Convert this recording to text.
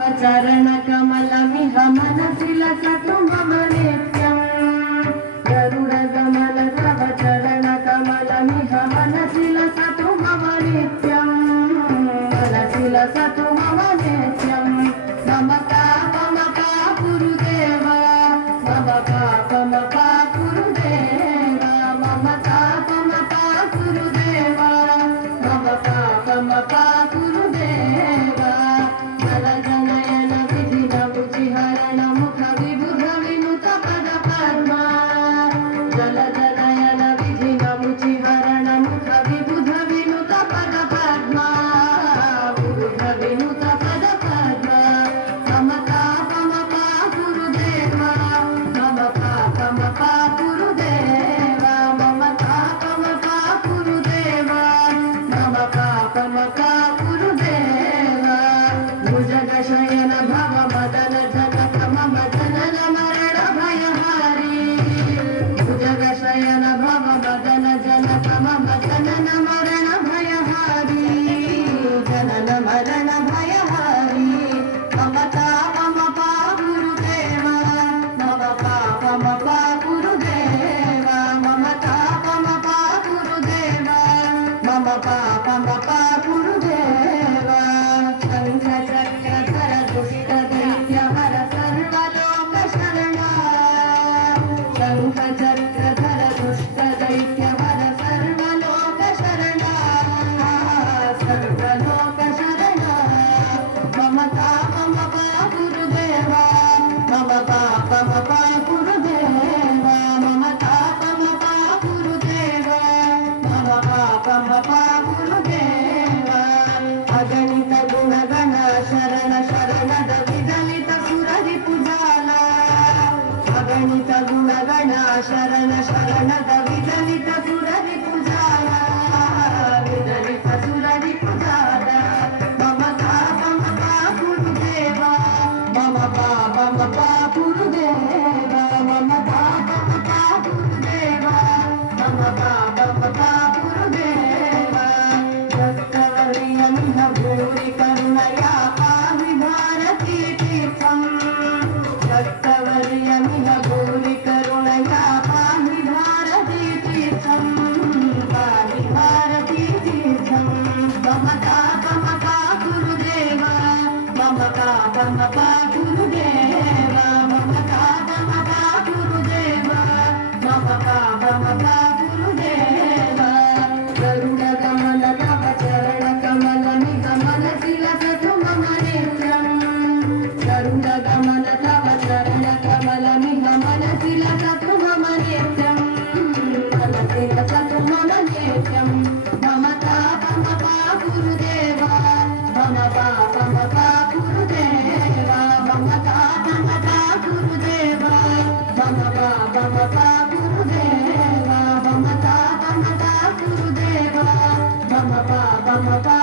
चरणकमलमिह मनसि लसतु मम नित्यम् गरुडगमन तव चरणकमलमिह मनसि लसतु मम नित्यम् मनसि लसतु मम नित्यम् मम पापमपा गुरुदेव मम पापमपा गुरुदेव मम पापमपा गुरुदेव मम पापमपा गुरुदेव शयन भव मदन जनक मम जनन मरण भयहारी भुजग शयन भव मदन जनक मम जनन मरण भयहारी जनन मरण भयहारी मम तापमपा गुरुदेव मम पापमपा गुरुदेव मम तापमपा गुरुदेव मम पापमपा गुरुदेव चक्रधर दुष्ट दैत्यहर सर्वलोक शरणा सर्वलोक शरणा मम पापमपा गुरुदेवा मम पापमपा गुरुदेवा मम तापमपा गुरुदेवा मम पापमपा गुरुदेवा अगणित गुणगण शरण शरणद विदलित सुररिपुजाला अगणित गुणगण शरण शरणद विदलित सुररिपुजाला विदलित सुररिपुजाला मम पापमपा गुरुदेवा मम पापमपा गुरुदेवा मम पापमपा गुरुदेवा मम पापमपा गुरुदेवा दत्तवर्यमिह भूरि करुणया पाहि भारती तीर्थम् दत्तवर्यमिह भूरि करुणया पाहि भारती तीर्थम् पाहि भारती तीर्थम् मम पापमपा गुरुदेवा मम पापमपा गुरुदेवा मम पापमपा गुरुदेवा मम पापमपा गुरुदेवा गरुडगमन तव चरणकमलमिह मनसि लसतु मम नेत्रम् गरुडगमन तव चरणकमलमिह मनसि लसतु मम नेत्रम् मनसि लसतु मम नेत्रम् मम तापमपा गुरुदेवा मम पापमपा गुरुदेवा मम तापमपा गुरुदेवा मम पापमपा गुरुदेवा मम तापमपा गुरुदेवा मम पापमपा